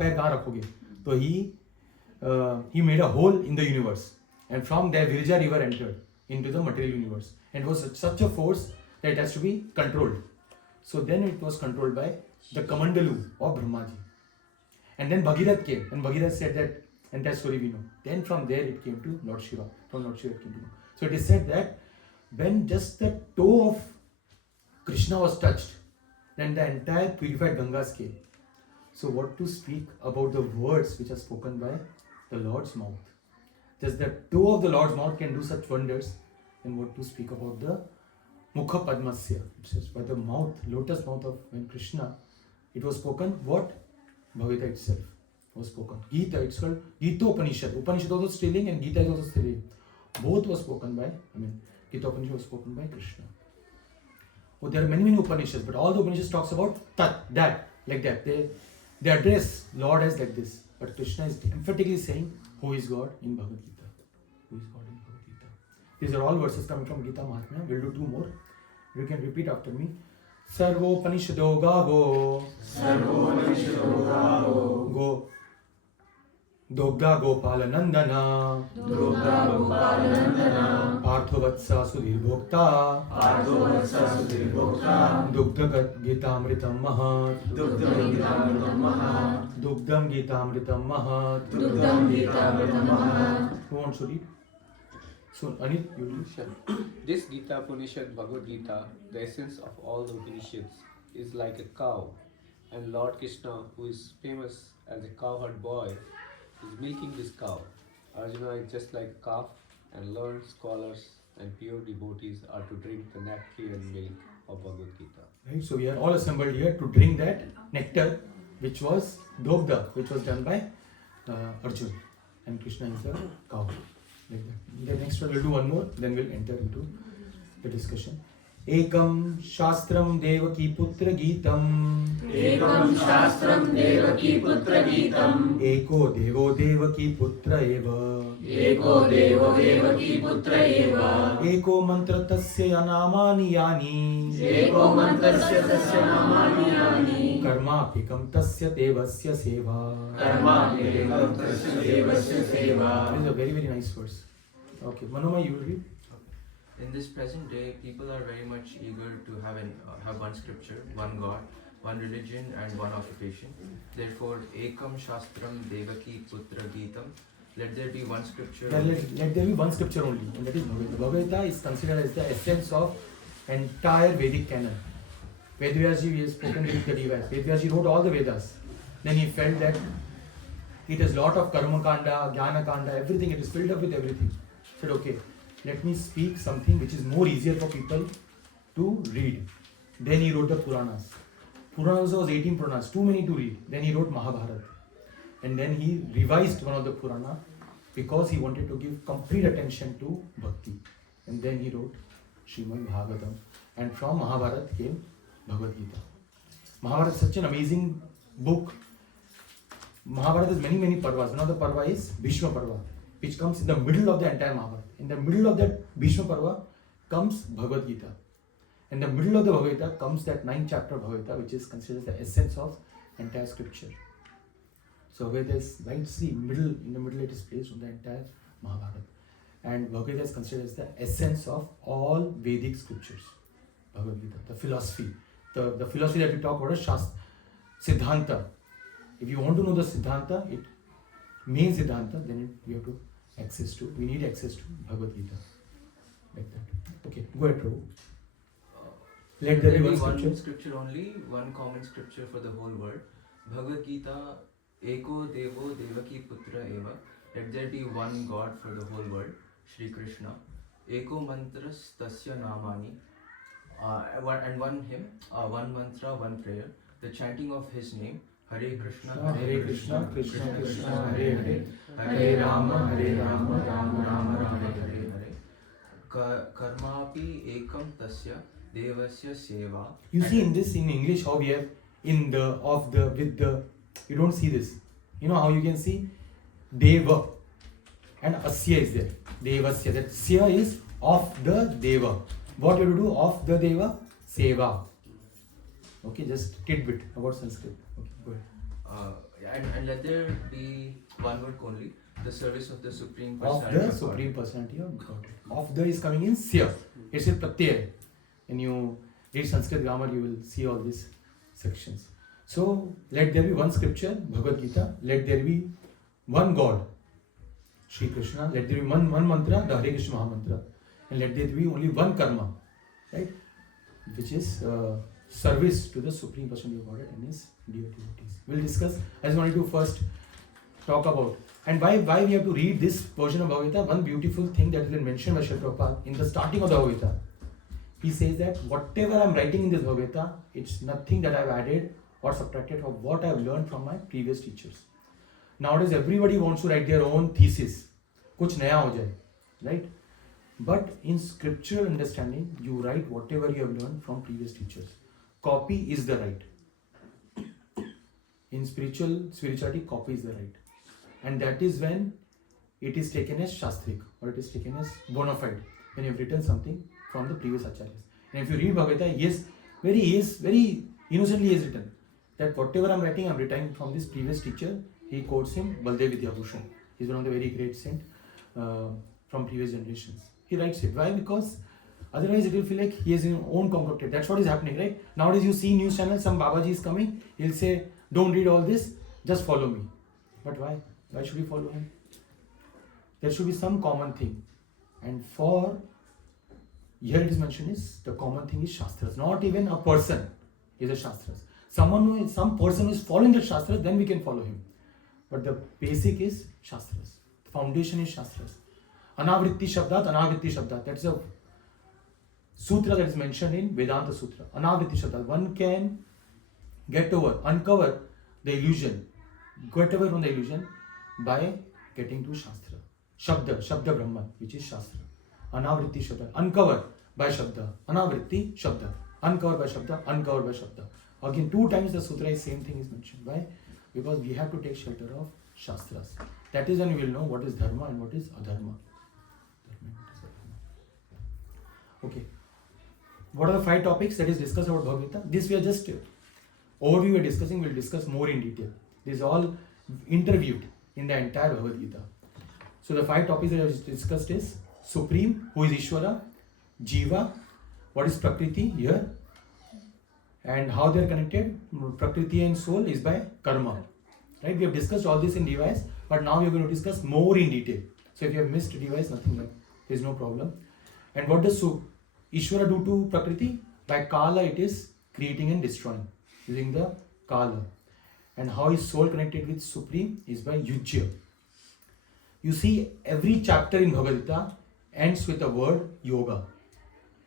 पैर कहाँ रखोगे? तो he made a hole in the universe, and from there Virja river entered into the material universe, and it was such a force that it has to be controlled. So then it was controlled by the Kamandalu of Brahmaji, and then Bhagirath came, and Bhagirath said that, and that story we know. Then from there it came to Lord Shiva. From Lord Shiva it came to. So it is said that when just the toe of Krishna was touched, then the entire purified Gangas came. So what to speak about the words which are spoken by the Lord's mouth? Just the toe of the Lord's mouth can do such wonders. And what to speak about the Mukha Padmasya? It says by the mouth, lotus mouth of when Krishna, it was spoken what? Bhagavad Gita itself was spoken. Gita, it's called Gita Upanishad. Upanishad also striling and Gita is also striling. Both was spoken by, Gita Upanishad was spoken by Krishna. Oh, there are many Upanishads, but all the Upanishads talks about that, like that. They address Lord as like this. But Krishna is emphatically saying who is God in Bhagavad Gita. Who is God in Bhagavad Gita. These are all verses coming from Gita Mahatmya. We'll do two more. You can repeat after me. Sarvopanishado Gavo. Sarvopanishado Gavo. Go. Dogda Gopala Nandana. Dogda Gopala Nandana. Parthovatsa Sudhir Bhokta. Parthovatsa Sudhir Bhokta. Dugdha Gitamritam Mahat. Dugdam Gitamritam Mahat. Dugdam Gitamritam Mahat. Dugdam Gitamritam Mahat. Who wants to read? So, Anil, you read. Sure. This Gita Upanishad, Bhagavad Gita, the essence of all the Upanishads, is like a cow, and Lord Krishna, who is famous as a cowherd boy, is milking this cow. Arjuna is just like a calf, and learned scholars and pure devotees are to drink the nectarian milk of Bhagavad Gita. Right, so we are all assembled here to drink that nectar, which was Dogda, which was done by Arjuna, and Krishna is the cow. Like that. The next one we'll do one more, then we'll enter into the discussion. Ekam Shastram Devaki Putra Geetam. Ekam Shastram Devaki Putra Geetam. Eko Devo Devaki Putra Eva. Eko Devo Devaki Putra Eva. Eko Mantra Tasya Namani Yani. Eko Mantrasya Tasya Namani Yani. Karma Ekam Tasya Devasya Seva. Karma Ekam Tasya Devasya Seva. This is a very nice verse. Okay, Manoma, you will read. In this present day, people are very much eager to have one scripture, one God, one religion, and one occupation. Therefore, Ekam Shastram Devaki Putra Geetam. Let there be one scripture. Let there be one scripture only, and that is Bhagavad Gita. Bhagavad Gita is considered as the essence of entire Vedic canon. Vedvyasji, we have spoken with the device. Vedvyasji wrote all the Vedas. Then he felt that it has lot of Karma Kanda, Jnana Kanda, everything. It is filled up with everything. He said, okay, let me speak something which is more easier for people to read. Then he wrote the Puranas. Puranas was 18 Puranas, too many to read. Then he wrote Mahabharata. And then he revised one of the Purana because he wanted to give complete attention to Bhakti. And then he wrote Srimad Bhagavatam. And from Mahabharata came Bhagavad Gita. Mahabharata is such an amazing book. Mahabharata has many parvas. One of the parva is Bhishma Parva, which comes in the middle of the entire Mahabharata. In the middle of that Bhishma Parva comes Bhagavad Gita. In the middle of the Bhagavad Gita comes that 9th chapter of Bhagavad Gita, which is considered the essence of entire scripture. So Bhagavad Gita is right, see, in the middle it is placed on the entire Mahabharata. And Bhagavad Gita is considered as the essence of all Vedic scriptures. Bhagavad Gita, the philosophy. The philosophy that we talk about is Siddhanta. If you want to know the Siddhanta, main Siddhanta, then we need access to Bhagavad Gita. Like that. Okay, go ahead, Prabhu. Let there be one scripture only, one common scripture for the whole world. Bhagavad Gita, Eko Devo Devaki Putra Eva. Let there be one God for the whole world, Shri Krishna. Eko Mantras Tasya Namani. And one hymn, one mantra, one prayer. The chanting of his name, Hare Krishna, Krishna, Krishna, Hare Hare, Hare Rama, Rama Rama, Hare Hare. Karmapi Ekam Tasya Devasya Seva. You see in this, in English, how we have in the, of the, with the, you don't see this. You know how you can see? Deva and Asya is there. Devasya, that Sya is of the Deva. What you have to do of the Deva? Seva. Okay, just tidbit about Sanskrit. Okay, go ahead. And let there be one word only, the service of the Supreme Of Personality the of God. Supreme Personality of God. Of the is coming in Sya. It's a Pratyaya. When you read Sanskrit grammar, you will see all these sections. So, let there be one scripture, Bhagavad Gita. Let there be one God, Sri Krishna. Let there be one mantra, the Hare Krishna Maha Mantra. And let there be only one karma, right? Which is service to the Supreme Personality of Godhead and His dear devotees. We'll discuss. I just wanted to first talk about and why we have to read this version of Bhagavad Gita. One beautiful thing that has been mentioned by Srila Prabhupada in the starting of the Bhagavad Gita. He says that whatever I'm writing in this Bhagavad Gita, it's nothing that I've added or subtracted from what I've learned from my previous teachers. Nowadays, everybody wants to write their own thesis. कुछ नया हो जाए, right? But in scriptural understanding, you write whatever you have learned from previous teachers. Copy is the right. In spirituality, copy is the right. And that is when it is taken as Shastrik or it is taken as bona fide. When you have written something from the previous acharyas. And if you read Bhagavad Gita, he is very innocently he has written that whatever I'm writing from this previous teacher. He quotes him, Baldev Vidyabhushan. He's one of the very great saints from previous generations. He writes it. Why? Because otherwise it will feel like he has his own concocted. That's what is happening, right? Nowadays you see news channels, some Babaji is coming, he'll say, don't read all this, just follow me. But why? Why should we follow him? There should be some common thing. And for, here it is mentioned is, the common thing is Shastras. Not even a person is a Shastras. Some person who is following the Shastras, then we can follow him. But the basic is Shastras. The foundation is Shastras. Anavritti Shabdat, Anavritti Shabdat. That's a sutra that is mentioned in Vedanta Sutra. Anavritti Shabdat. One can uncover the illusion, get away from the illusion by getting to Shastra. Shabda Brahman, which is Shastra. Anavritti Shabdat. Uncover by Shabda. Anavritti Shabda. Uncover by Shabda. Uncover by Shabda. Again, 2 times the sutra is same thing is mentioned. Why? Because we have to take shelter of Shastras. That is when we will know what is Dharma and what is Adharma. Okay. What are the 5 topics that is discussed about Bhagavad Gita? This we are just overview we are discussing. We will discuss more in detail. This is all interviewed in the entire Bhagavad Gita. So the 5 topics that I have discussed is Supreme, who is Ishvara, Jiva, what is Prakriti here, and how they are connected. Prakriti and soul is by karma. Right? We have discussed all this in device, but now we are going to discuss more in detail. So if you have missed device, nothing like there is no problem. And what does Ishvara do to Prakriti? By Kala, it is creating and destroying using the Kala. And how is soul connected with Supreme is by Yujya. You see, every chapter in Bhagavad Gita ends with the word yoga.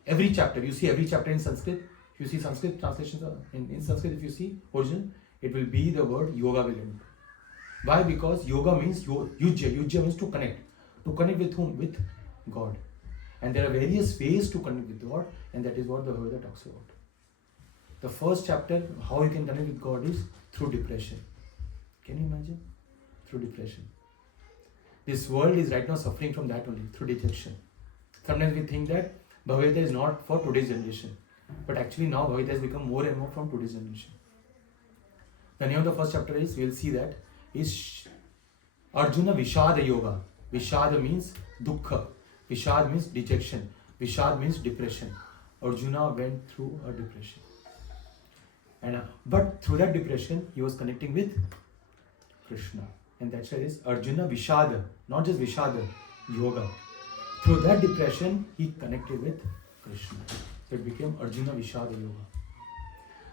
Every chapter, you see every chapter in Sanskrit. If you see Sanskrit translations in Sanskrit, if you see original, it will be the word yoga will end. Why? Because yoga means yujya. Yujya means to connect. To connect with whom? With God. And there are various ways to connect with God, and that is what the Bhagavad Gita talks about. The first chapter, how you can connect with God, is through depression. Can you imagine? Through depression. This world is right now suffering from that only, through dejection. Sometimes we think that Bhagavad Gita is not for today's generation. But actually now Bhagavad Gita has become more and more from today's generation. The name of the first chapter is, we will see that, is Arjuna Vishada Yoga. Vishada means dukkha. Vishad means dejection. Vishad means depression. Arjuna went through a depression. But through that depression, he was connecting with Krishna. And that's why it is Arjuna Vishada. Not just Vishada, Yoga. Through that depression, he connected with Krishna. So it became Arjuna Vishada Yoga.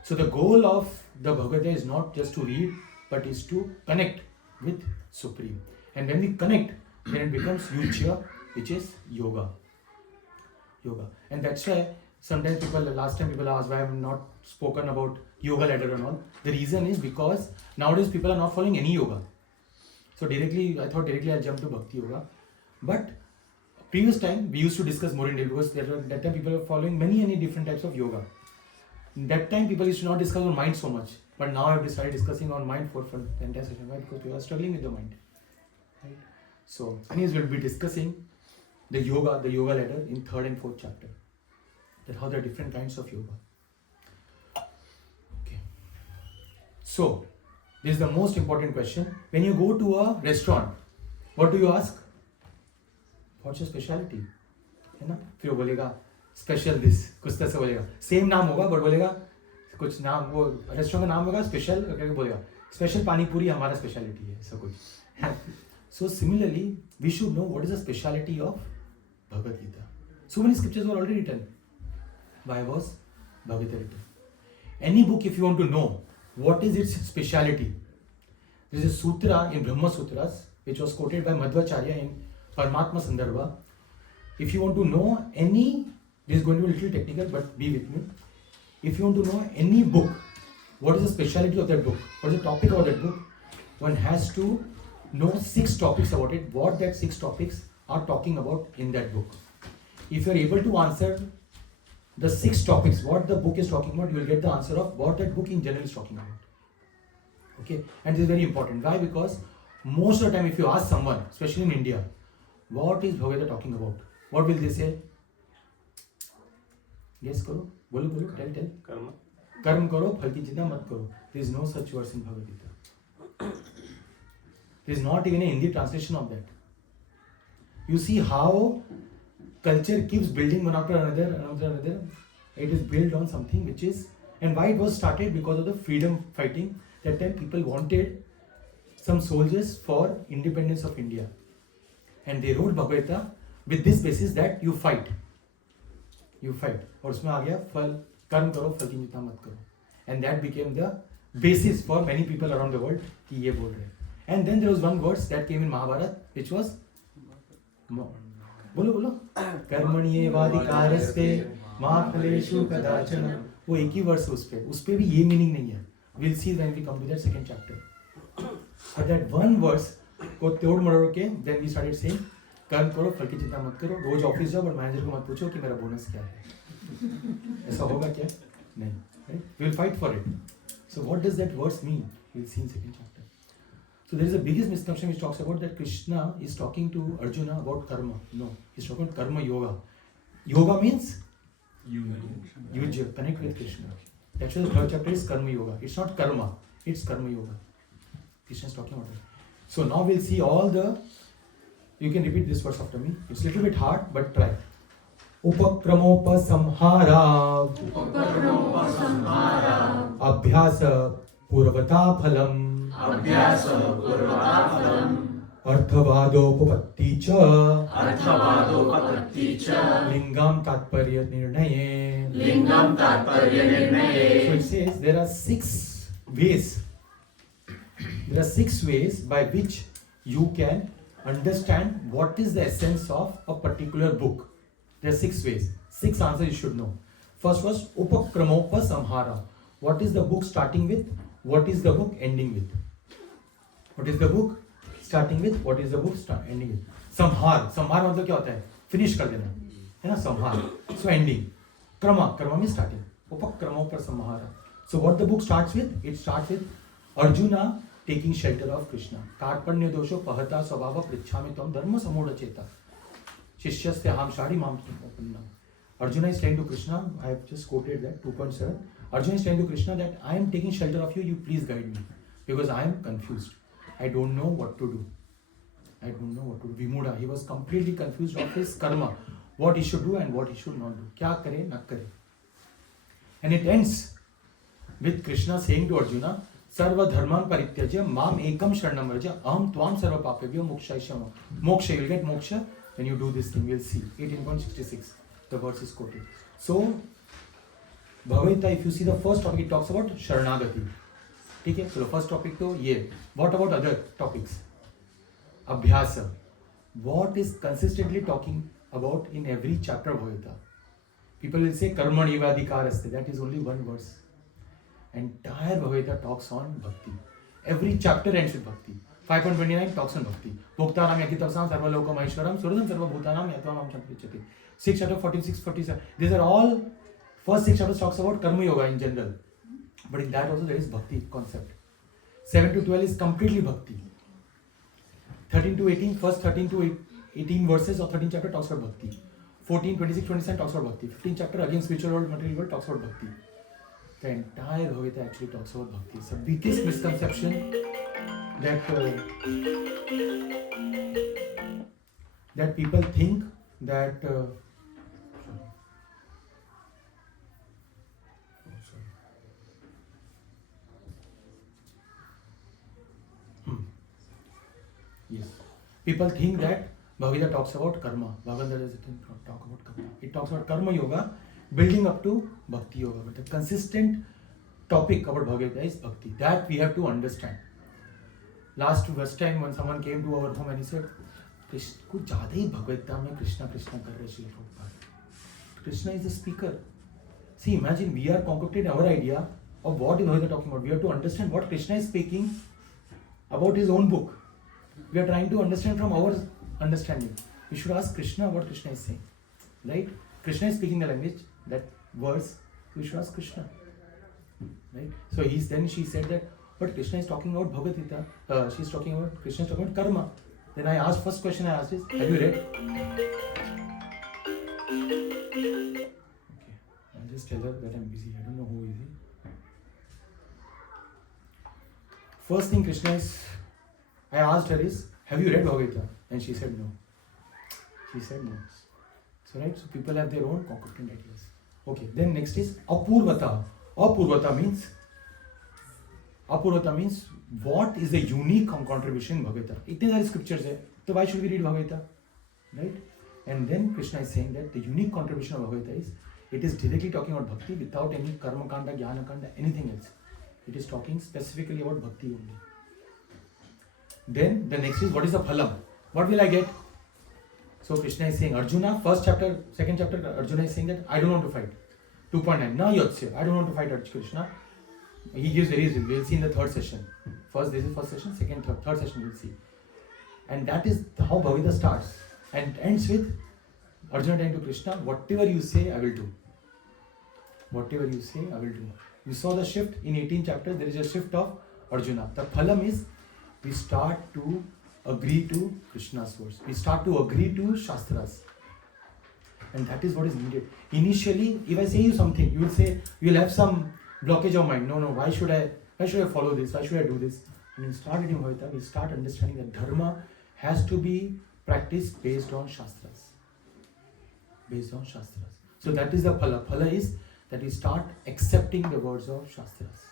So the goal of the Bhagavad Gita is not just to read, but is to connect with Supreme. And when we connect, then it becomes Yujya, which is yoga. And that's why sometimes last time people asked why I have not spoken about yoga ladder and all. The reason is because nowadays people are not following any yoga. So I thought I'll jump to Bhakti Yoga. But previous time we used to discuss more in detail because that time people were following many different types of yoga. That time people used to not discuss on mind so much. But now I have decided discussing on mind for the entire session. Why? Because people are struggling with the mind. Right? So anyways, we'll be discussing the yoga ladder in 3rd and 4th chapter. That how there are different kinds of yoga. Okay. So This is the most important question. When you go to a restaurant, what do you ask? What's your specialty? है ना? फिर वो बोलेगा special this, कुछ तरह से बोलेगा. Same नाम होगा बट बोलेगा कुछ नाम, वो रेस्टोरेंट का नाम होगा स्पेशल करके बोलेगा स्पेशल पानी पूरी हमारा स्पेशलिटी है, ऐसा कुछ. So similarly, we should know what is the speciality of Bhagavad Gita. So many scriptures were already written. Why was Bhagavad Gita written? Any book, if you want to know what is its speciality, there is a sutra in Brahma Sutras which was quoted by Madhvacharya in Paramatma Sandarbha. If you want to know any, this is going to be a little technical, but be with me. If you want to know any book, what is the speciality of that book, what is the topic of that book, one has to know 6 topics about it, what that 6 topics are talking about in that book. If you are able to answer the 6 topics, what the book is talking about, you will get the answer of what that book in general is talking about. Okay, and this is very important. Why? Because most of the time, if you ask someone, especially in India, what is Bhagavad Gita talking about, what will they say? Guess karo, bolo, tell. Karma. Karm karo, phal ki chinta mat karo. There is no such verse in Bhagavad Gita. There is not even a Hindi translation of that. You see how culture keeps building one after another. It is built on something which is, and why it was started because of the freedom fighting. That time people wanted some soldiers for independence of India, and they wrote Bhagavad Gita with this basis that you fight. और उसमें आ गया फल कर्म करो फल की चिंता मत करो, and that became the basis for many people around the world कि ये बोल रहे हैं. And then there was one verse that came in Mahabharata which was बोलो कर्मण्येवाधिकारस्ते मा फलेषु कदाचन. वो एक ही वर्स है, उस पे भी ये मीनिंग नहीं है. We'll see when we come to that second chapter. But that one verse को तोड़ मरोड़ के then we started saying कर्म करो फल की चिंता मत करो, रोज ऑफिस जाओ और मैनेजर को मत पूछो कि मेरा बोनस क्या है. ऐसा होगा क्या? नहीं. Right? We'll fight for it. So what does that verse mean? We'll see in second chapter. So there is a biggest misconception which talks about that Krishna is talking to Arjuna about karma. No, he's talking about karma yoga. Yoga means Yujya, connect with Krishna. That's why the third chapter is karma yoga. It's not karma, it's karma yoga. Krishna is talking about it. So now we'll see all the, you can repeat this verse after me. It's a little bit hard, but try. Upakramopasamhara Abhyasa Purvata Phalam अर्थवादोपपत्ति च लिंगम तात्पर्य निर्णये. So it says there are 6 ways. There are 6 ways by which you can understand what is the essence of a particular book. There are 6 ways. 6 answers you should know. First was Upakramopa Samhara. What is the book starting with? What is the book ending with? What is the book starting with? What is the book ending with? Samhar. Samhar मतलब क्या होता है? Finish कर देना, है ना? Samhar. So ending. Krama. Krama means starting. Upakramopa Samhara. So what the book starts with? It starts with Arjuna taking shelter of Krishna. Karpanya dosho pahata svabhava prichhami tvam dharma samoda cheta. Shishyasya ham shari mam opannam. Arjuna is saying to Krishna, I have just quoted that 2.7. Arjuna is saying to Krishna that I am taking shelter of you, you please guide me. Because I am confused. I don't know what to do. Vimuda. He was completely confused of his karma. What he should do and what he should not do. Kya kare, na kare. And it ends with Krishna saying to Arjuna, Sarva dharman parityajya mam ekam sharanam raja aham tvam sarva papebhyo mokshaishyam. Moksha, you will get moksha when you do this thing. We will see. 18.66. The verse is quoted. So, Bhagavad Gita, if you see the first topic, it talks about Sharanagati. Okay? So the first topic to ye. What about other topics? Abhyasa. What is consistently talking about in every chapter of Bhagavad Gita? People will say Karmanivadhikaraste. That is only one verse. Entire Bhagavad Gita talks on bhakti. Every chapter ends with bhakti. 5.29 talks on bhakti. Bhoktaram yakitavasam sarvalokam aishwaram suradam sarva bhutanam yatvam champrichati. 6 chapter 46, 47. These are all, first 6 chapters talks about karma yoga in general. But in that also there is bhakti concept. 7 to 12 is completely bhakti. 13 to 18, first 13 to 18 verses of 13 chapter talks about bhakti. 14, 26, 27 talks about bhakti. 15 chapter again spiritual world, material world talks about bhakti. The entire Bhagavad Gita actually talks about bhakti. It's the biggest misconception that people think that yes, people think that Bhagavad Gita talks about karma. Bhagavad Gita doesn't talk about karma. It talks about karma yoga, building up to bhakti yoga. But the consistent topic about Bhagavad Gita is bhakti. That we have to understand. Last time when someone came to our home and he said, कुछ ज़्यादा ही भगवद गीता में कृष्णा कृष्णा कर रहे Shri Prabhupada. Krishna is the speaker. See, imagine we are concocted our idea of what is Bhagavad Gita talking about. We have to understand what Krishna is speaking about his own book. We are trying to understand from our understanding. We should ask Krishna what Krishna is saying, right? Krishna is speaking the language, that verse. We should ask Krishna, right? So she said that, but Krishna is talking about Bhagavad Gita. Krishna is talking about karma. Then I asked, first question I asked is, have you read? Okay, I'll just tell her that I'm busy. I don't know who is he. First thing I asked her is, have you read Bhagavad Gita? And she said no. She said no. So right, so people have their own concocted ideas. Okay, then next is apurvata. Apurvata means what is the unique contribution in Bhagavad Gita. Itne sare scriptures hai, so why should we read Bhagavad Gita? Right? And then Krishna is saying that the unique contribution of Bhagavad Gita is, it is directly talking about bhakti without any karma kanda, jnana kanda, anything else. It is talking specifically about bhakti only. Then the next is, what is the phalam? What will I get? So Krishna is saying, Arjuna, second chapter, Arjuna is saying that I don't want to fight. 2.9, na yotsya, I don't want to fight Krishna. He gives the reason. We'll see in the third session. This is first session, second, third session we'll see. And that is how Bhagavad Gita starts and ends with Arjuna telling to Krishna, whatever you say, I will do. Whatever you say, I will do. You saw the shift in 18 chapters, there is a shift of Arjuna. The phalam is, we start to agree to Krishna's words. We start to agree to Shastras. And that is what is needed. Initially, if I say you something, you will say, you will have some blockage of mind. No, why should I follow this? Why should I do this? When you start reading Bhagavad Gita, we start understanding that dharma has to be practiced based on Shastras. Based on Shastras. So that is the phala. Phala is that we start accepting the words of Shastras.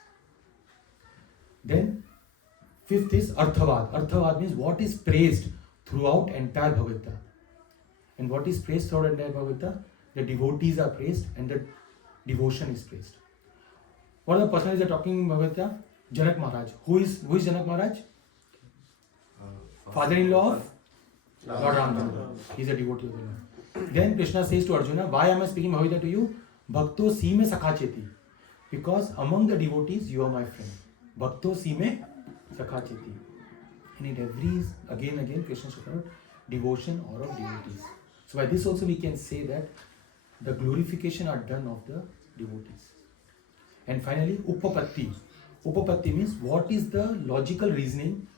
Then, fifth is Arthavad. Arthavad means what is praised throughout entire Bhagavad Gita. And what is praised throughout entire Bhagavad Gita? The devotees are praised and the devotion is praised. What are the personages are talking in Bhagavad Gita? Janak Maharaj. Who is Janak Maharaj? Father-in-law of Lord Ramchandra. He is a devotee of the Lord. Then Krishna says to Arjuna, why am I speaking Bhagavad Gita to you? Bhakto si me sakhacheti. Because among the devotees, you are my friend. Bhakto si me sakhacheti. And it agrees again Krishna spoke about devotion or of devotees. So by this also we can say that the glorification are done of the devotees. And finally, Upapatti. Upapatti means what is the logical reasoning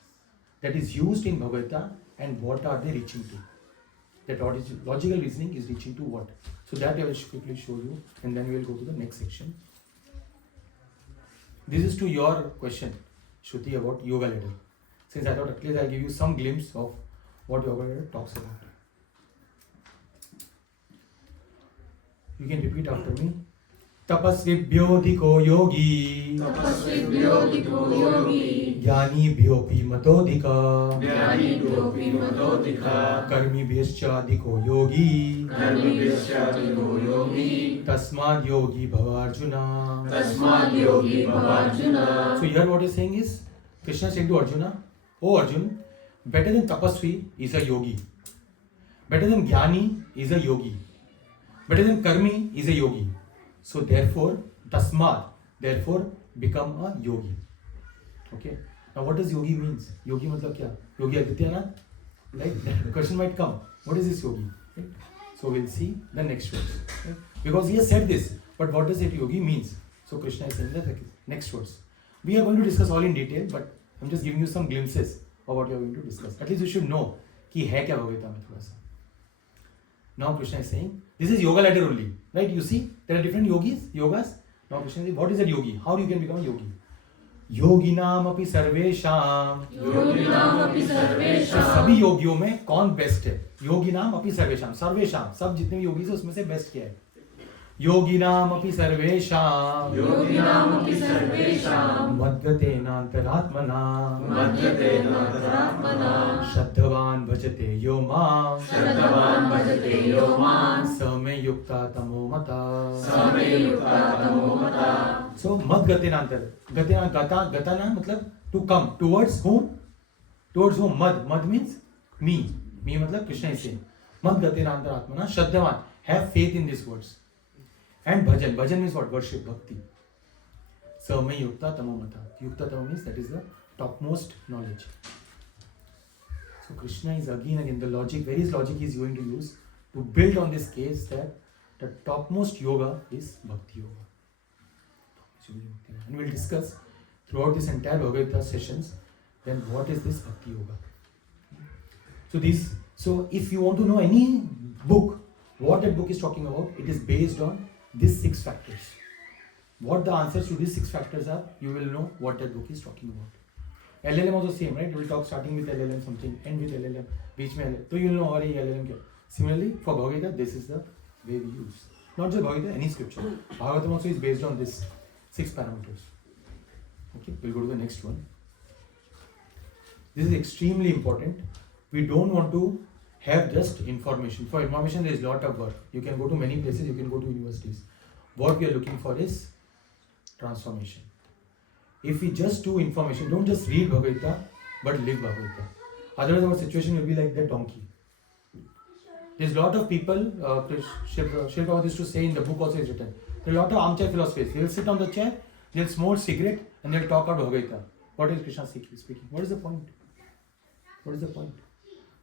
that is used in Bhagavad Gita and what are they reaching to. That logical reasoning is reaching to what. So that I will quickly show you and then we will go to the next section. This is to your question, Shruti, about yoga ladder. Since I thought at least I'll give you some glimpse of what yoga ladder talks about. You can repeat after me. Tapasvibhyodhiko yogi Jnanibhyopi matodhika Karmibhyascha yogi Tasmad yogi bhavarjuna. So here what he's saying is, Krishna is saying to Arjuna, oh Arjun, better than tapasvi is a yogi. Better than jnani is a yogi. Better than karmi is a yogi. So therefore, tasmad, become a yogi. Okay. Now what does yogi means? Yogi matlab kya? Yogi Adityanath? Right? The question might come. What is this yogi? Right? So we'll see the next words. Right? Because he has said this, but what does it yogi means? So Krishna is saying the next words. We are going to discuss all in detail, but I'm just giving you some glimpses of what we are going to discuss. At least you should know कि है क्या Bhagavad Gita में थोड़ा सा. Now Krishna is saying, this is yoga ladder only, right? You see, there are different yogas. Now Krishna says, what is a yogi? How you can become a yogi? योगिनाम अपि सर्वेशाम, योगिनाम अपि सर्वेषां, सभी योगियों में कौन बेस्ट है? योगिनाम अपि सर्वेशाम, सर्वेशाम सब जितने भी योगी हैं उसमें से बेस्ट क्या है? योगिनाम अपि सर्वेशाम, योगिनाम अपि सर्वेषां, मद्गतेनान्तरात्मना, मद्गतेनान्तरात्मना, श्रद्धवान् भजते यो मां, श्रद्धवान् भजते यो मां, स मे युक्ता तमो मता, स मे युक्ता तमो मता। सो मद्गतेनान्तर, गताना मतलब to come, towards whom? Towards whom? मद means me, मतलब Krishna is saying. मद्गतेनान्तरात्मना श्रद्धवान्, have faith in these words. And bhajan means what? Worship, bhakti. Samay yukta tamo mata. Yukta tamo means that is the topmost knowledge. So Krishna is again the logic, various logic he is going to use to build on this case that the topmost yoga is bhakti yoga. And we will discuss throughout this entire Bhagavad Gita sessions then what is this bhakti yoga. So if you want to know any book, what that book is talking about, it is based on these 6 factors. What the answers to these 6 factors are, you will know what that book is talking about. LLM also same, right? We will talk starting with LLM something, end with LLM, beach mein LLM. So you will know or LLM kya. Similarly, for Bhagavad Gita, this is the way we use. Not just Bhagavad Gita, any scripture. Bhagavatam also is based on this 6 parameters. Okay, we'll go to the next one. This is extremely important. We don't want to have just information. For information, there is a lot of work. You can go to many places, you can go to universities. What we are looking for is transformation. If we just do information, don't just read Bhagavad Gita, but live Bhagavad Gita. Otherwise, our situation will be like that donkey. There's a lot of people, Srila used to say in the book also is written, there are a lot of armchair philosophers. They'll sit on the chair, they'll smoke cigarette, and they'll talk about Bhagavad Gita. What is Krishna speaking? What is the point? What is the point?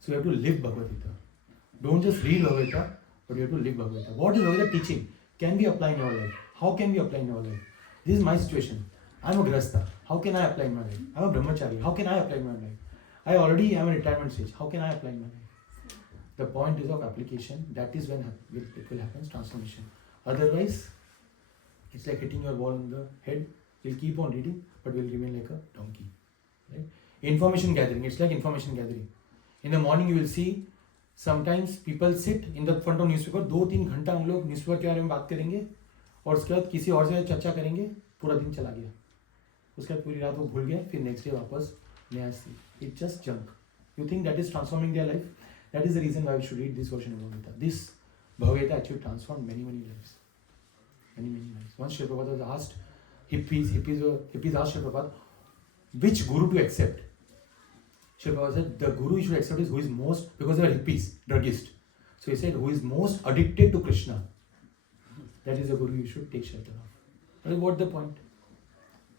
So you have to live Bhagavad Gita. Don't just read Bhagavad Gita, but you have to live Bhagavad Gita. What is Bhagavad Gita teaching? Can be applied in our life. How can we apply in our life? This is my situation. I'm a Grasta. How can I apply in my life? I'm a Brahmachari. How can I apply in my life? I already am in retirement stage. How can I apply in my life? The point is of application. That is when it will happen, transformation. Otherwise, it's like hitting your ball on the head. We'll keep on reading, but we'll remain like a donkey. Right? Information gathering. It's like information gathering. In the morning, you will see sometimes people sit in the front of newspaper. 2-3 घंटा हम लोग newspaper के बारे में बात करेंगे और उसके बाद किसी और से चर्चा करेंगे. पूरा दिन चला गया. उसके बाद पूरी रात वो भूल गए. फिर नेक्स्ट डे वापस नया सी. It's just junk. You think that is transforming their life? That is the reason why we should read this version of Bhagavad Gita. This Bhagavad Gita actually transformed many lives. Many lives. Once Srila Prabhupada was asked, hippies asked Srila Prabhupada, which guru to accept? Srila Prabhupada said, the guru you should accept is who is most, because they are hippies, druggists. So he said, who is most addicted to Krishna. That is the guru you should take shelter of. But what the point?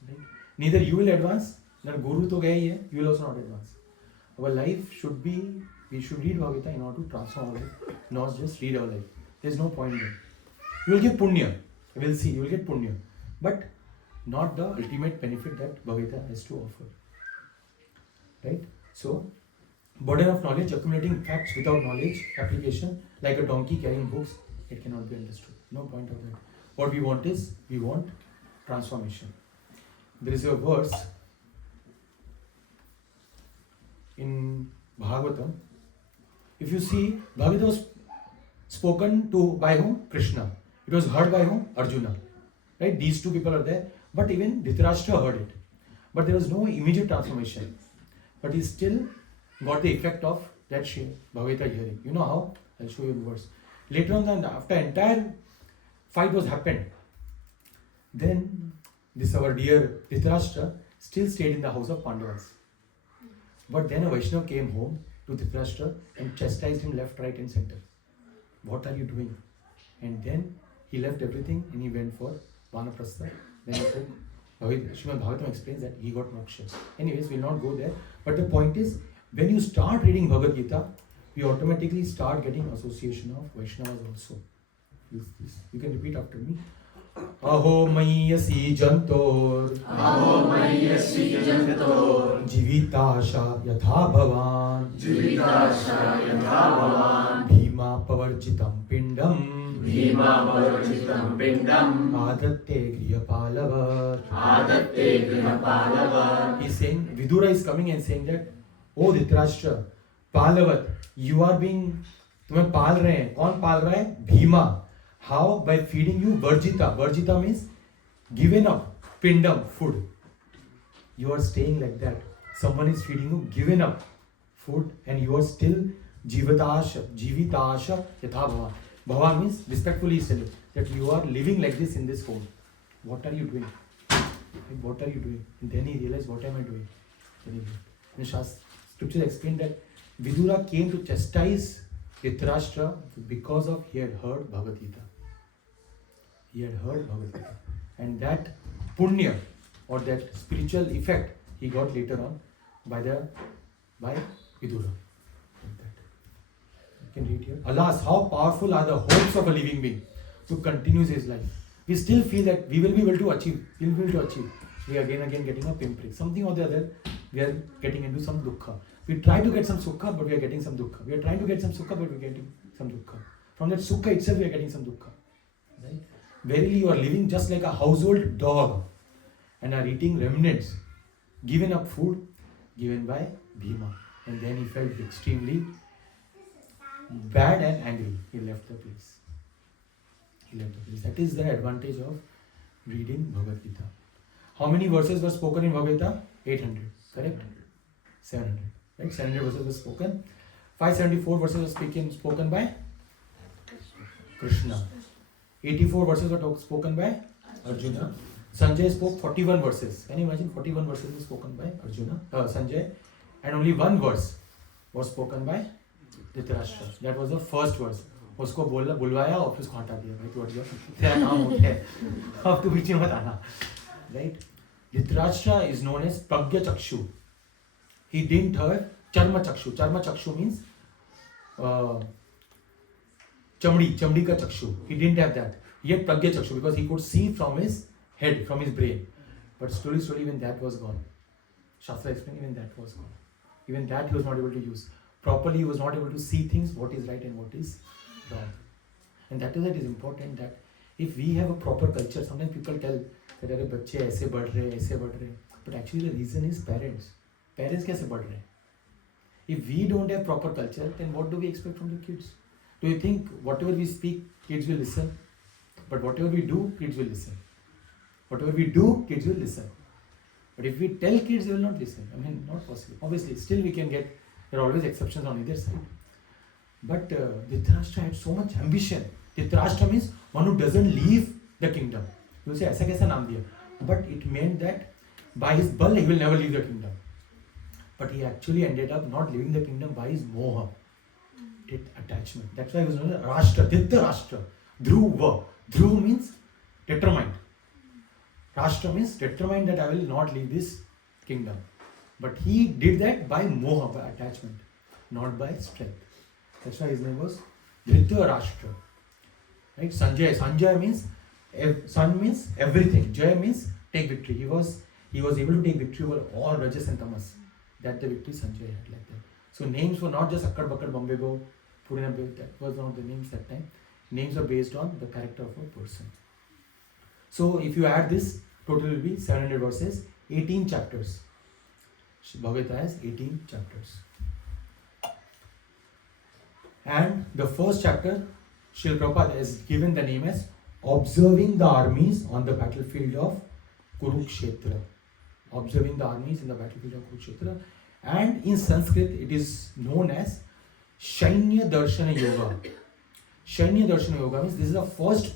Right? Neither you will advance, nor guru to gaya hi hai, you will also not advance. Our life should be, we should read Bhagavad Gita in order to transform our life, not just read our life. There is no point there. You will get punya. We will see, you will get punya. But not the ultimate benefit that Bhagavad Gita has to offer. Right? So, burden of knowledge, accumulating facts without knowledge, application, like a donkey carrying books, it cannot be understood. No point of that. What we want is, we want transformation. There is a verse in Bhagavatam. If you see, Bhagavatam was spoken to by whom? Krishna. It was heard by whom? Arjuna. Right? These two people are there. But even Dhritarashtra heard it. But there was no immediate transformation. But he still got the effect of that Bhagavad Gita hearing. You know how? I'll show you the verse. Later on, after entire fight was happened, then this our dear Dhritarashtra still stayed in the house of Pandavas. But then a Vaishnava came home to Dhritarashtra and chastised him left, right and center. What are you doing? And then he left everything and he went for Vanaprastha. Then he took, Srimad Bhagavatam explains that he got moksha. Anyways, we'll not go there. But the point is, when you start reading Bhagavad Gita, you automatically start getting association of Vaishnavas also. You can repeat after me. Aho mayasi jantor, Aho mayasi jantor, Jivitasha yatha bhavan, Jivitasha yatha bhavan, Bhima pavarchitam pindam, भीमावरोचितं पिण्डम् Adatte Grihapalavat. आदत्ते गृहपालव. He's saying, Vidura is coming and saying that, oh Dhritarashtra, Palavat, you are being, तुम्हें पाल रहे हैं. कौन पाल रहा है? Bhima. How? By feeding you Varjita. Varjita means given up. Pindam, food. You are staying like that. Someone is feeding you, given up food, and you are still Jivitasha yatha bhava. Bhava means respectfully he said that you are living like this in this home. What are you doing? What are you doing? And then he realized, what am I doing? And scriptures explain that Vidura came to chastise Dhritarashtra because of he had heard Bhagavad Gita. He had heard Bhagavad Gita. And that punya or that spiritual effect he got later on by Vidura. You can read here. Alas, how powerful are the hopes of a living being who continues his life. We still feel that we will be able to achieve. We will be able to achieve. We are again getting a pinprick. Something or the other, we are getting into some dukkha. We try to get some sukha, but we are getting some dukkha. We are trying to get some sukha, but we are getting some dukkha. From that sukha itself, we are getting some dukkha. Right? Verily, you are living just like a household dog and are eating remnants, given up food, given by Bhima. And then he felt extremely bad and angry. He left the place. That is the advantage of reading Bhagavad Gita. How many verses were spoken in Bhagavad Gita? 800. Correct? 700. Right? 700 verses were spoken. 574 verses were spoken by Krishna. 84 verses were spoken by Arjuna. Sanjay spoke 41 verses. Can you imagine? 41 verses were spoken by Sanjay. And only one verse was spoken by Dhritarashtra. That was the first verse. उसको बुलवाया और फिर उसको हटा दिया. भाई तू हट जा. तेरा काम होता है. अब तू बीच में मत आना. Right? Dhritarashtra is known as Pragya Chakshu. He didn't hear Charma Chakshu. Charma Chakshu means chamdi ka chakshu. He didn't have that. He had Pragya Chakshu because he could see from his head, from his brain. But slowly even that was gone. Shastra explained even that was gone. Even that he was not able to use. Properly he was not able to see things, what is right and what is wrong. And that is why it is important that if we have a proper culture, sometimes people tell that अरे बच्चे ऐसे बढ़ रहे, but actually the reason is parents. Parents कैसे बढ़ रहे? If we don't have proper culture, then what do we expect from the kids? Do you think whatever we speak, kids will listen? But whatever we do, kids will listen. Whatever we do, kids will listen. But if we tell kids, they will not listen. I mean, not possible. Obviously, still we can get, there are always exceptions on either side. But Dhritarashtra had so much ambition. Dhritarashtra means one who doesn't leave the kingdom. You will say, ऐसा कैसा नाम दिया? But it meant that by his bal, he will never leave the kingdom. But he actually ended up not leaving the kingdom by his moha, attachment. That's why he was known as Rashtra, Dhritarashtra. Dhruva. Dhruv means determined. Rashtra means determined that I will not leave this kingdom. But he did that by moha, by attachment, not by strength. That's why his name was Dhritarashtra. Right? Sanjay means sun means everything. Jaya means take victory. He was able to take victory over all Rajas and Tamas. That the victory Sanjay had like that. So names were not just Akkad Bakkad Bombay Go, Purina Bay. That was not the names that time. Names are based on the character of a person. So if you add this, total will be 700 verses, 18 chapters. Bhagavad Gita has 18 chapters. And the first chapter, Srila Prabhupada has given the name as Observing the Armies on the Battlefield of Kurukshetra. Observing the armies in the battlefield of Kurukshetra. And in Sanskrit, it is known as Shainya Darshana Yoga. Shainya Darshana Yoga means this is the first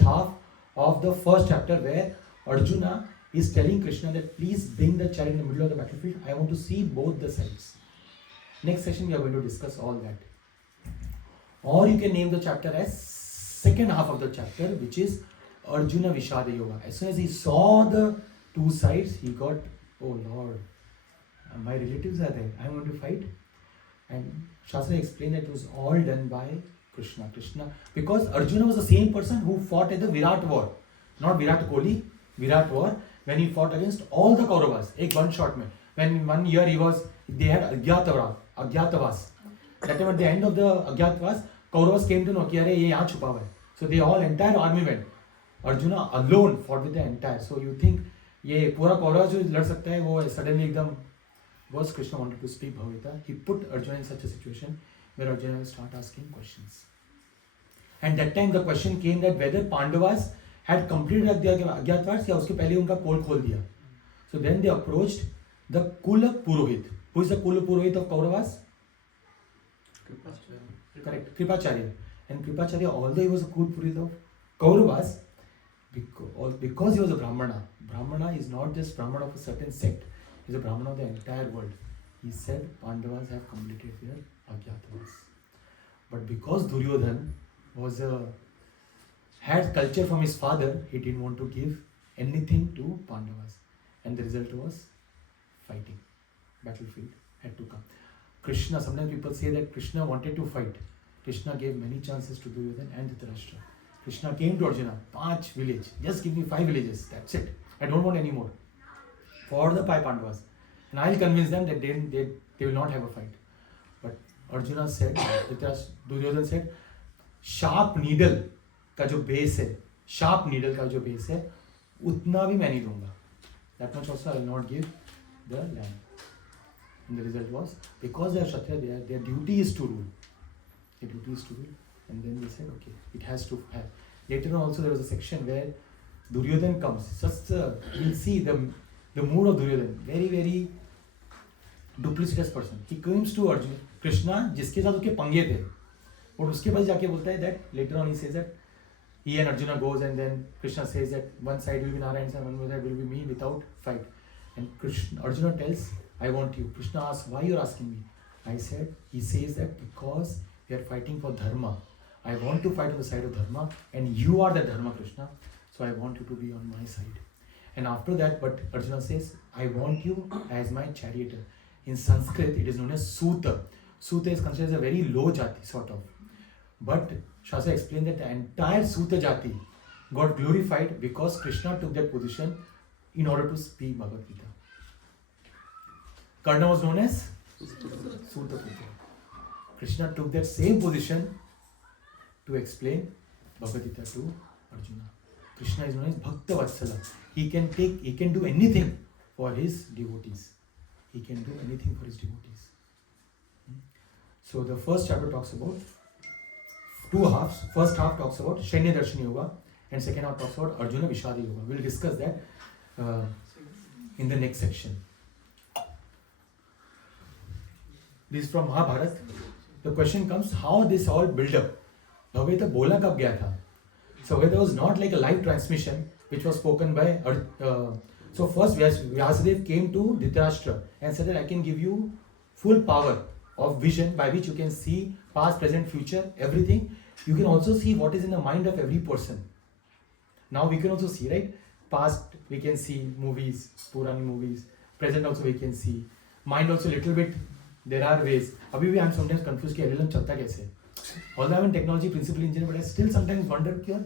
half of the first chapter where Arjuna is telling Krishna that please bring the chariot in the middle of the battlefield. I want to see both the sides. Next session we are going to discuss all that. Or you can name the chapter as second half of the chapter, which is Arjuna Vishada Yoga. As soon as he saw the two sides, he got, oh Lord, my relatives are there, I am going to fight. And Shastra explained that it was all done by Krishna. Because Arjuna was the same person who fought at the Virat War. Not Virat Kohli, Virat War, when he fought against all the Kauravas, एक one shot में. When 1 year they had Agyatavas. That time at the end of the Agyatavas, Kauravas came to know कि अरे ये यहाँ छुपा हुआ है. So they all, entire army went. Arjuna alone fought with the entire. So you think ये पूरा कौरव जो लड़ सकता है वो suddenly एकदम. Was Krishna wanted to speak Bhagavad Gita, he put Arjuna in such a situation where Arjuna will start asking questions. And that time the question came that whether Pandavas had completed their Agyatvaas या उसके पहले उनका पोल खोल दिया. So then they approached the Kula Purohit. Who is the Kula Purohit of Kauravas? Correct, Kripacharya. And Kripacharya, although he was a Kula Purohit of Kauravas, because he was a Brahmana. Brahmana is not just Brahmana of a certain sect. He is a Brahmana of the entire world. He said Pandavas have completed their Agyatvaas. But because Duryodhan had culture from his father, he didn't want to give anything to Pandavas. And the result was fighting. Battlefield had to come. Krishna, sometimes people say that Krishna wanted to fight. Krishna gave many chances to Duryodhan and Dhritarashtra. Krishna came to Arjuna, 5 villages. Just give me 5 villages. That's it. I don't want any more. For the 5 Pandavas. And I'll convince them that they will not have a fight. But Arjuna said, Duryodhan said, sharp needle का जो base है, sharp needle का जो base है, उतना भी मैं नहीं दूंगा. That much also I will not give the land. And the result was, because they are Kshatriya, their duty is to rule. Their duty is to rule. And then they said, okay, it has to have. Later on also there was a section where Duryodhan comes. We'll see the mood of Duryodhan. Very, very duplicitous person. He comes to Arjuna, Krishna, जिसके साथ उसके पंगे थे. और उसके बाद जाके बोलता है that later on he says that he and Arjuna goes and then Krishna says that one side will be Narayan's and one side will be me without fight. And Arjuna tells, I want you. Krishna asks, why you are asking me? He says that because we are fighting for dharma. I want to fight on the side of dharma and you are the dharma, Krishna. So I want you to be on my side. And after that, but Arjuna says, I want you as my charioteer. In Sanskrit, it is known as Suta. Suta is considered as a very low jati, sort of. But Shastra explained that the entire Suta jati got glorified because Krishna took that position in order to speak Bhagavad Gita. Karna was known as Suta Putra. Krishna took that same position to explain Bhagavad Gita to Arjuna. Krishna is known as Bhakta Vatsala. He can do anything for his devotees. He can do anything for his devotees. So the first chapter talks about 2 halves. First half talks about Shanya Darshini Yoga and second half talks about Arjuna Vishada Yoga. We'll discuss that in the next section. This is from Mahabharata. The question comes, how this all build up? Bhagavad Gita bola kab gaya tha? So Veda was not like a live transmission which was spoken by so first Vyasadeva came to Dhritarashtra and said that I can give you full power of vision by which you can see past, present, future, everything. You can also see what is in the mind of every person. Now we can also see, right? Past we can see movies, Purani movies. Present also we can see. Mind also little bit. There are ways. Abhi bhi I am sometimes confused कि LLM चलता कैसे. Although I am in technology principal engineer, but I still sometimes wonder कि यार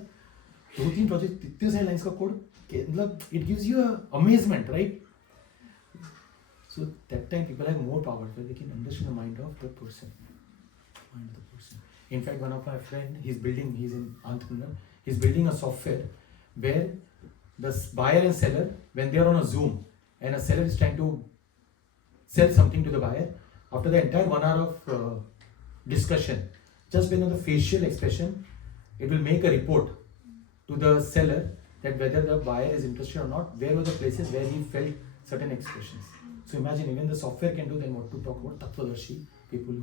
2-3 project इतने सारे lines का code मतलब it gives you a amazement, right? So that time people have more power where they can understand the mind of the person. In fact, one of my friend, he's in entrepreneur, he's building a software where the buyer and seller, when they are on a Zoom and a seller is trying to sell something to the buyer, after the entire 1 hour of discussion, just based on the facial expression, it will make a report to the seller that whether the buyer is interested or not, where were the places where he felt certain expressions. So imagine even the software can do then what to talk about Tattvadarshi, people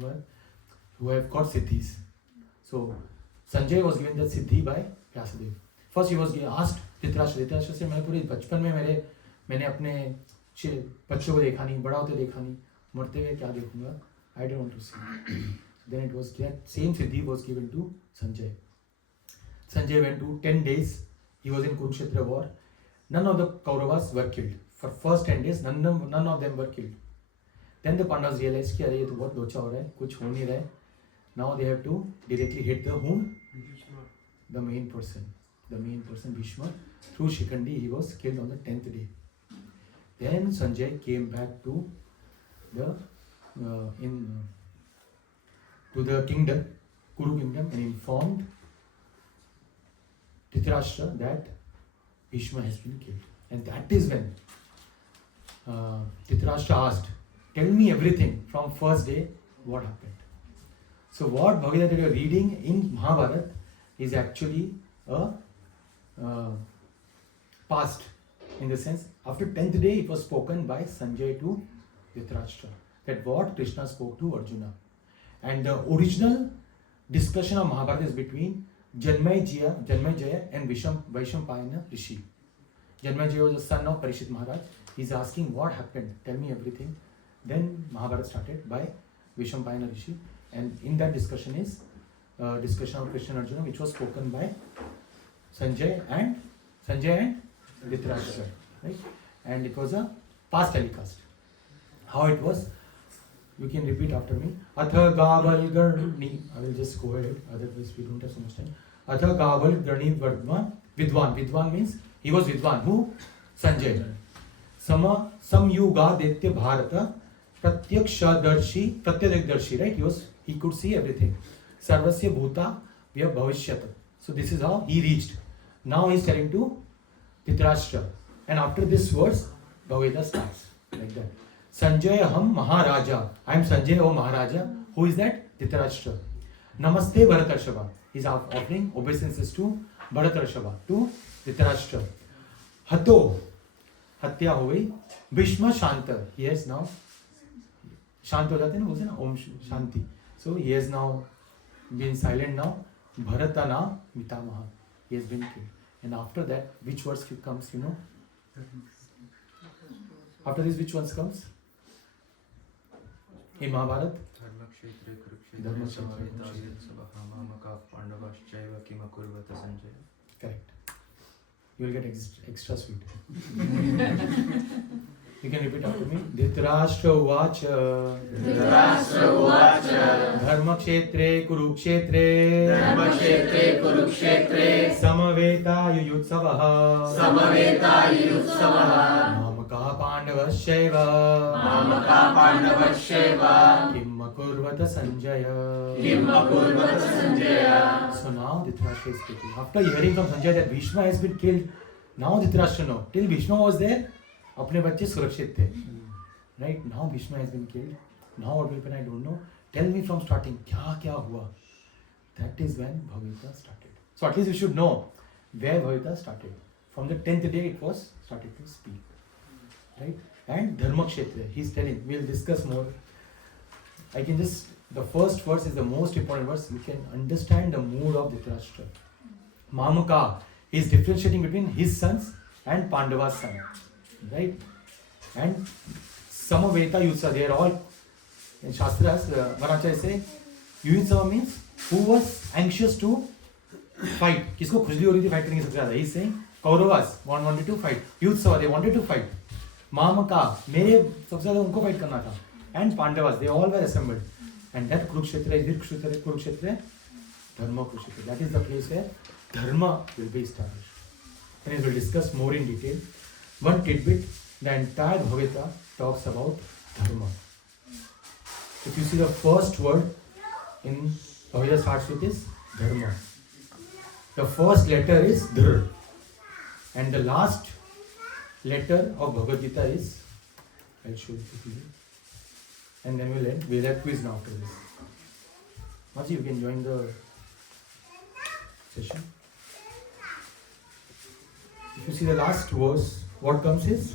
who have got siddhis. So Sanjay was given that siddhi by Vyasadeva. First he was asked Dhritarashtra से मैं पूरे बचपन में मैंने अपने बच्चों को देखा नहीं, बड़ा होते देखा नहीं, मरते हुए क्या देखूंगा? I don't want to see. Then it was that same siddhi was given to Sanjay. Sanjay went to 10 days. He was in Kurukshetra war. None of the Kauravas were killed. For first 10 days, none of them were killed. Then the Pandavas realized कि अरे ये तो बहुत लोचा हो रहा है, कुछ हो नहीं रहा है. Now they have to directly hit the whom? The main person. The main person, Bhishma. Through Shikhandi, he was killed on the 10th day. Then Sanjay came back to the to the kingdom, Kuru kingdom, and informed Dhritarashtra that Bhishma has been killed. And that is when Dhritarashtra asked, tell me everything from first day what happened. So what Bhagavad Gita you are reading in Mahabharata is actually a past, in the sense after 10th day it was spoken by Sanjay to Dhritarashtra, that what Krishna spoke to Arjuna. And the original discussion of Mahabharata is between Janmejaya and Vaishampayana Rishi. Janmejaya was the son of Parishit Maharaj. He is asking what happened, tell me everything. Then Mahabharata started by Vaishampayana Rishi, and in that discussion is discussion of Krishna and Arjuna, which was spoken by Sanjay and Dhritarashtra, right? And it was a past telecast. How it was, you can repeat after me. Atha Gaval Garni. I will just go ahead, otherwise we don't have so much time. Atha Gaval Garni Vidwan. Vidwan means he was Vidwan. Who? Sanjay. Samyuga Detya Bharata Pratyakdarshi, right? He could see everything. Sarvasya Bhuta Vya Bhavishyata. So this is how he reached. Now he is telling to Dhritarashtra. And after this verse, Bhagavad Gita starts like that. Sanjay Aham Maharaja. I am Sanjay, O Maharaja. Who is that? Dhritarashtra. Namaste Bharatarshava. He is offering obeisances to Bharatarshava, to Dhritarashtra. Hato. Hatya ho gayi. Bhishma Shanta. He has now शांत हो जाते हैं ना, बोलते हैं ना Om Shanti. So he has now been silent now. Bharatana Mitamaha. He has been killed. And after that, which verse comes, you know? After this, which one comes? In Mahabharata? Correct. You will get extra sweet. You can repeat after me. Dhritarashtra Uvacha. Dharma Kshetre Kurukshetre. Samaveta Yuyutsavaha. Mamaka Pandavasheva. Kimma Kurvata Sanjaya. So now Dhritarashtra is speaking. After hearing from Sanjay that Bhishma has been killed, now Dhritarashtra knows. Till Bhishma was there, अपने बच्चे सुरक्षित थे. Right? Now Bhishma has been killed. Now what will happen, I don't know. Tell me from starting, क्या हुआ? That is when Bhagavad Gita started. So at least you should know where Bhagavad Gita started. From the 10th day it was started to speak. Right? And Dharma Kshetra, he is telling, we will discuss more. The first verse is the most important verse. You can understand the mood of Dhritarashtra. Mamaka, he is differentiating between his sons and Pandava's son. Right? And Samaveta Yutsa, they are all in Shastras, Varacharya say, Yutsa means who was anxious to fight. किसको खुजली हो रही थी fight करने की सबसे ज़्यादा. He is saying Kauravas wanted to fight. Yutsa, they wanted to fight. Mamaka, मेरे सबसे ज़्यादा उनको fight करना था. And Pandavas, they all were assembled. And that Kurukshetra is Kurukshetra, Dharma Kurukshetra. That is the place where Dharma will be established. And we will discuss more in detail. One tidbit, the entire Bhagavad Gita talks about Dharma. If you see the first word in Bhagavad Gita starts with is Dharma. The first letter is Dhr. And the last letter of Bhagavad Gita is, I'll show you quickly. And then we'll end. We'll have quiz now after this. Maji, you can join the session. If you see the last verse, what comes is